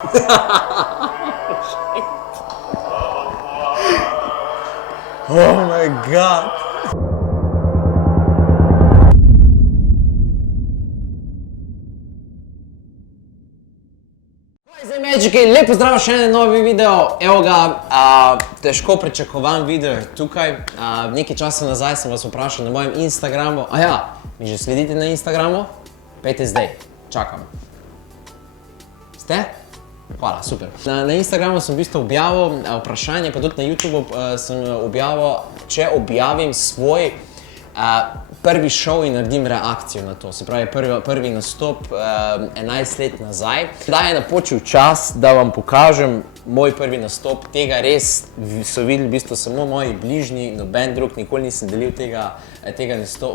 Oh my god. Zdaj, Magiki, lepo zdrav, še en novi video. Evo ga, težko pričakovan video je tukaj. Nekaj časa nazaj sem vas vprašal na mojem Instagramu. Mi že sledite na Instagramu? Pejte zdaj, čakam. Ste? Hvala, super. Na Instagramu sem v bistvu objavil vprašanje, pa tudi na YouTubeu sem objavil, če objavim svoj prvi šov in naredim reakcijo na to. Se pravi, prvi nastop 11 let nazaj. Zdaj je napočil čas, da vam pokažem moj prvi nastop. Tega res so videli v bistvu samo moji bližnji, noben drug, nikoli nisem delil tega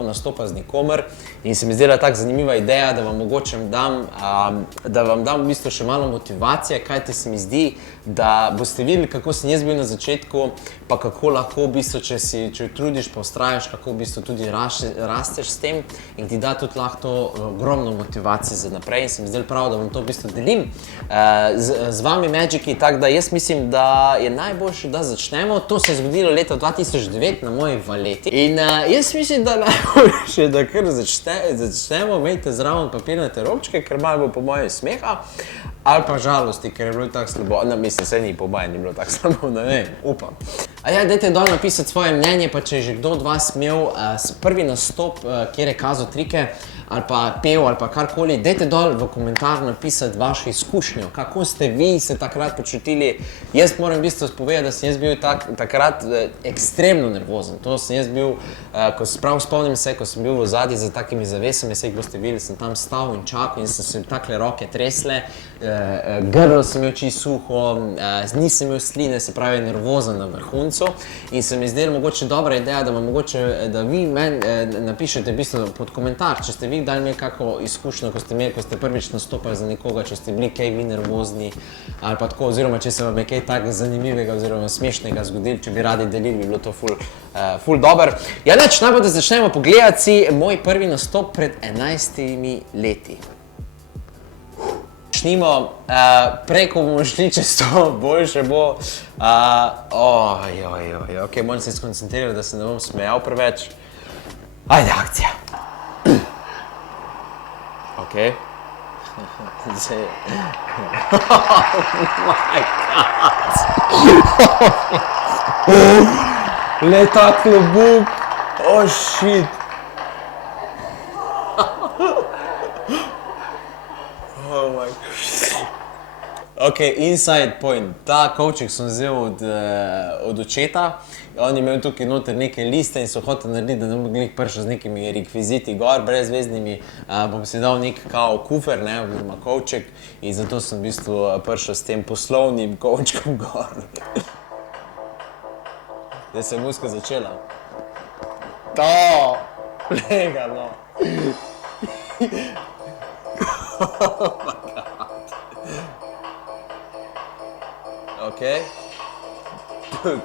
nastopa z nikomer. In se mi zdela tako zanimiva ideja, da vam mogoče dam v bistvu še malo motivacije, kajti se mi zdi, da boste videli, kako sem jaz bil na začetku, pa kako lahko v bistvu, če trudiš pa vztrajaš, kako v bistvu tudi rasteš s tem in ti da tudi lahko ogromno motivacije za naprej. In se mi zdelo prav, da vam to v bistvu delim z vami, Magiki. Tako da jaz mislim, da je najboljše, da začnemo. To se je zgodilo leta 2009 na moji valeti. In jaz mislim, da najboljše, da kar začnemo, imejte zraven papirnate robčke, ker malo bo po mojem smeha. Ali pa žalosti, ker je bilo tako slabo. Mislim, se ni po mojem, ni bilo tako slabo, ne vem, upam. Dajte dol napisati svoje mnenje, pa če je že kdo od vas imel prvi nastop, kjer je kazal trike, ali pa pel, ali pa karkoli, dajte dol v komentar napisati vaše izkušnjo, kako ste vi se takrat počutili. Jaz moram v bistvu povedati, da sem jaz bil takrat ekstremno nervozen. To sem jaz bil, prav spomnim se, ko sem bil v zadnji za takimi zavesami, se jih boste videli, sem tam stal in čakal in sem se takle roke tresle, grlo sem imel čisto suho, nisem imel sline, se pravi nervozen na vrhuncu. In se mi zdela mogoče dobra ideja, da vi meni napišete v bistvu pod komentar, če ste vi kdaj imeli kako izkušnjo, ko ste prvič nastopali za nekoga, če ste bili kaj vi nervozni ali pa tako, oziroma če se vam je kaj tak zanimivega oziroma smešnega zgodilo, če bi radi delili, bi bilo to ful dober. Najbolj, da začnemo pogledati si moj prvi nastop pred 11 leti. Prej, ko bomo šli čez to, boljše bo. Ok, moram se skoncentrirati, da se ne bom smejal preveč. Ajde, akcija. Ok. Zdaj. Oh my god. Leta klobuk. Oh shit. Oh my god. Ok, inside point. Ta kovček sem vzel od očeta. On je imel tukaj noter neke liste in so hoteli narediti, da ne bom glih prišel z nekimi rekviziti gor, brezveznimi. Bom si dal nek kao kufer, oziroma kovček, in zato sem v bistvu prišel s tem poslovnim kovčkom gor. Zdaj se je muska začela. To! Lega, no. Oh my god. Ok.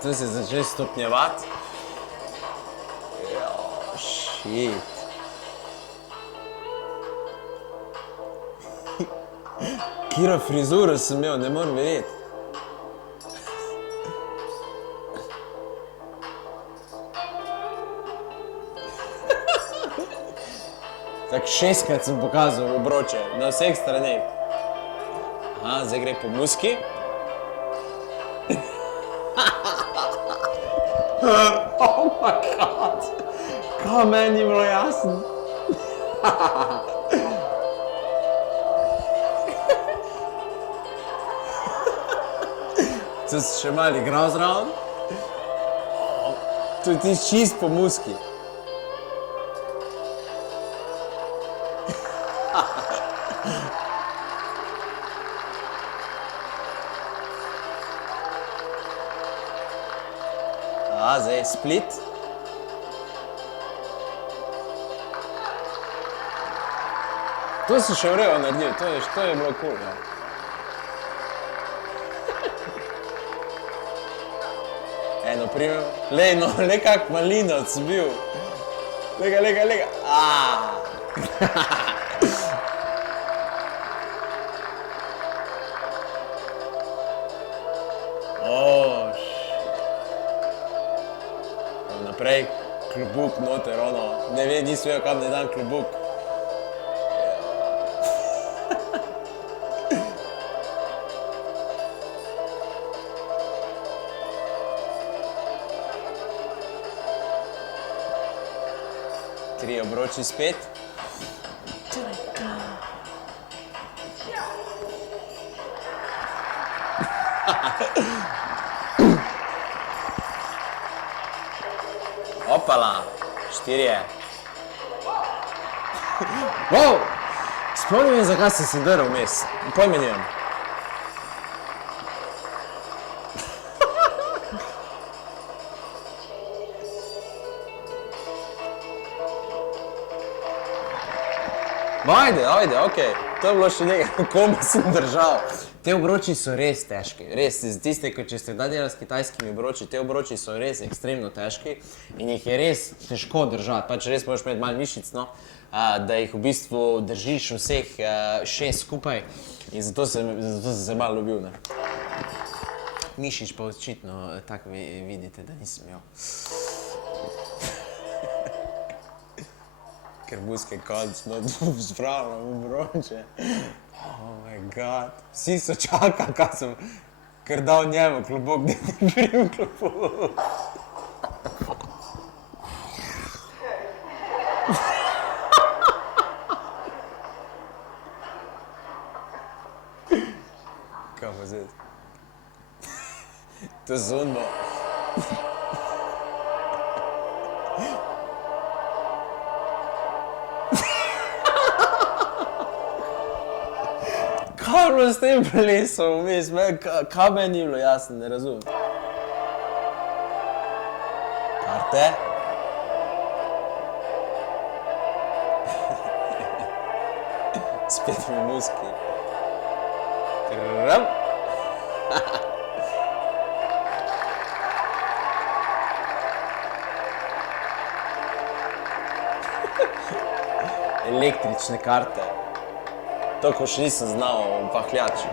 Tu se začne stopnjevati. Shit. Kira frizuro sem imel, ne morem verjeti. Tak 6-krat sem pokazal obroče, na vseh straneh. Zdaj gre po muski. Oh my god. Kaj meni je bilo jasno? Tu si še malo igral zraven. Tu ti čist po muski. Zdaj split. To si še vrejo naredil, to je bilo cool. Eno primer, le kak malinac bil. Lega. naprej, klobuk noter, ono, ne ve, niso jo kam ne dan klobuk. Tri obroči spet. Opala, 4. Wow! Spomnim me, zakaj sem se drl vmes. Pojme nimam. Ajde, okej. To je bilo še nekaj, kome sem držal. Te obroči so res težki, res, tiste, če ste kdaj delali s kitajskimi obroči, te obroči so res ekstremno težki in jih je res težko držati, pač res moraš imeti malo mišic, no, da jih v bistvu držiš vseh 6 skupaj in zato sem se malo ljubil, ne. Mišič pa očitno tako vidite, da nisem imel. Ker buske končno spravljam obroče. Oh my god. Vsi so čakali, kaj sem kar dal njemu klobuk, da ni prijel klobuk. Kaj pa zdaj? To je zunbo. Kaj je bilo s tem plesom vmes? Kaj meni ni bilo jasno, ne razumem. Karte? Spet mi muski. Tram. Električne karte. To, ko še nisem znal pahljači.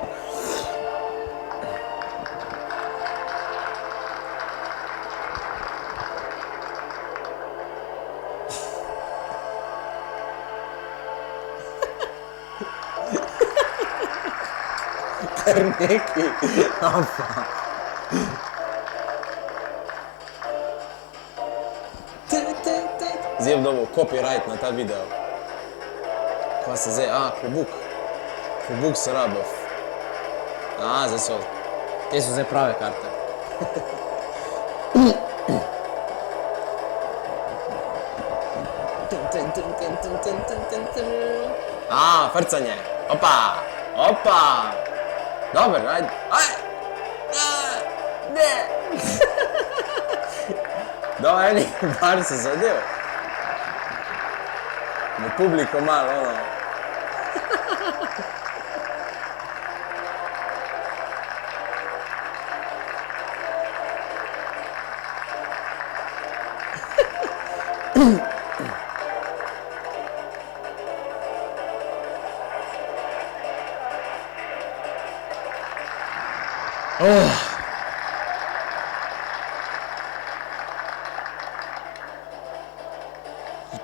Kar neki. Opa. Zdaj bom dobil copyright na ta video. Kaj se zdaj? Klobuk. Klobuk se rabo. Zdaj so. Te so zdaj prave karte. Frcanje. Opa. Dober, ajde. Ne. Eni bar se zadev. Na publiko malo, ono.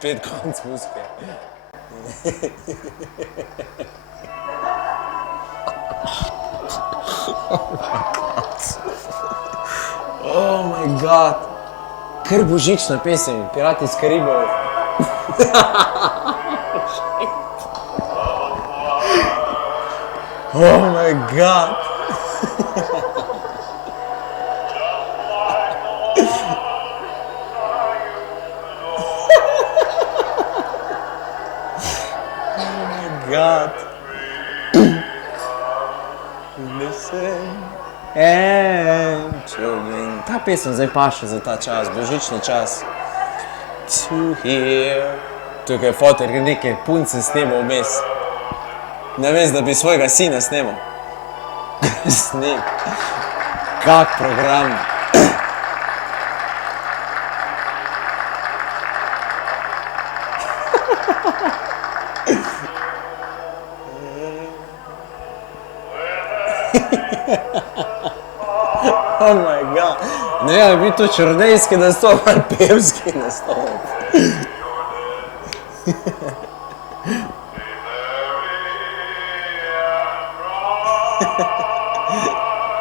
Spet konc muske. Oh my god. Kar božična pesem, Pirati iz Karibov. Oh my god. God. Listen and children. Ta pesem zdaj paše za ta čas, božični čas. To hear. Tukaj je fotor neke punce snemal vmes. Ne veš, da bi svojega sina snemal. Snik. Kak program. Oh my god. Ne, je bil to črnejski nastop ali pevski nastop.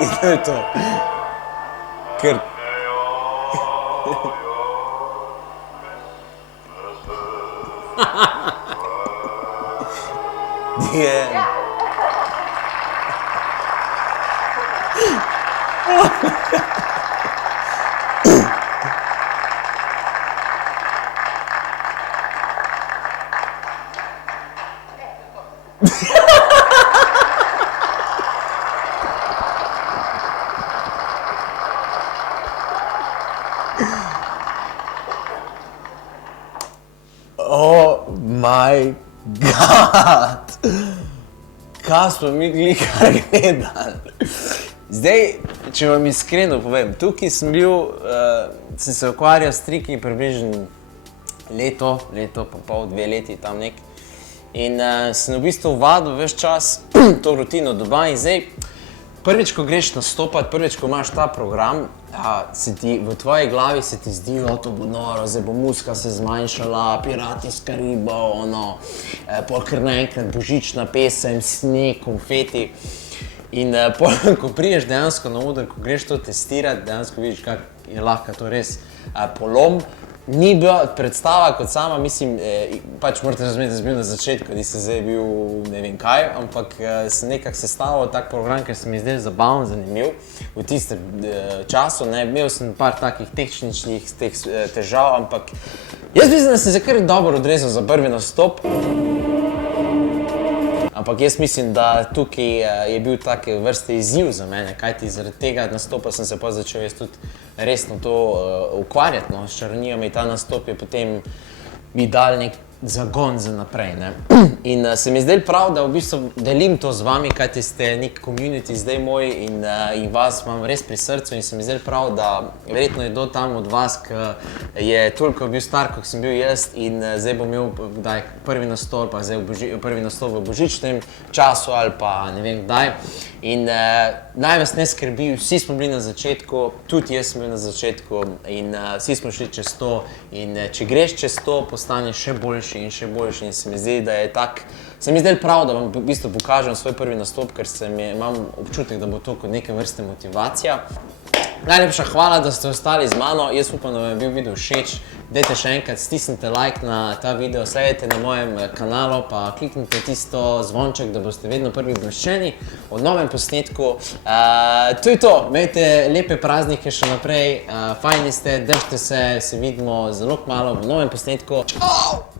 In to je to. Ker... Je... Oh my god! Kaj smo mi glika gledali? Zdaj, če vam iskreno povem, tukaj sem bil, sem se ukvarjal s triki približno leto pa pol, 2 leti tam nek. In sem v bistvu vadil ves čas to rutino doma in zdaj, prvič, ko greš nastopati, prvič, ko imaš ta program, v tvoji glavi se ti zdi, to bo noro, zdaj bo muzika se zmanjšala, Pirati iz Karibov, pol kar naenkrat božična pesem, sneg, konfeti. In ko priješ dejansko na oder, ko greš to testirati, dejansko vidiš, kako je lahko to res polom. Ni bila predstava kot sama, mislim, pač morate razumeti, da sem bil na začetku, nisem zdaj bil ne vem kaj, ampak sem nekako sestavil tak program, ker se mi zdaj zabaven, zanimiv v tistem času. Imel sem par takih tehničnih težav, ampak jaz mislim, da sem se kar dobro odrezal za prvi nastop. Ampak jaz mislim, da tukaj je bil tak vrste izziv za mene, kajti zaradi tega nastopa sem se pa začel jaz tudi resno to ukvarjati, s čarovnijami. Ta nastop je potem mi dal nek zagon za naprej, ne. In se mi zdaj prav, da v bistvu delim to z vami, kajti ste nek community zdaj moj in vas imam res pri srcu in se mi zdaj prav, da verjetno je do tam od vas, ki je toliko bil star, kot sem bil jaz in zdaj bom imel prvi nastop, pa zdaj prvi nastop v božičnem času ali pa ne vem kdaj. In naj vas ne skrbi, vsi smo bili na začetku, tudi jaz sem bil na začetku in vsi smo šli čez to in če greš čez to, postaneš še boljši in še boljši in se mi zdi, da je tak, se mi zdaj prav, da vam v bistvu pokažem svoj prvi nastop, ker imam občutek, da bo to kot neke vrste motivacija. Najlepša hvala, da ste ostali z mano, jaz upam, da vam je bil video všeč. Dajte še enkrat, stisnite like na ta video, sledite na mojem kanalu, pa kliknite tisto zvonček, da boste vedno prvi obveščeni o novem posnetku. To je to, imejte lepe praznike še naprej, fajni ste, držite se, se vidimo zelo kmalu v novem posnetku. Čau!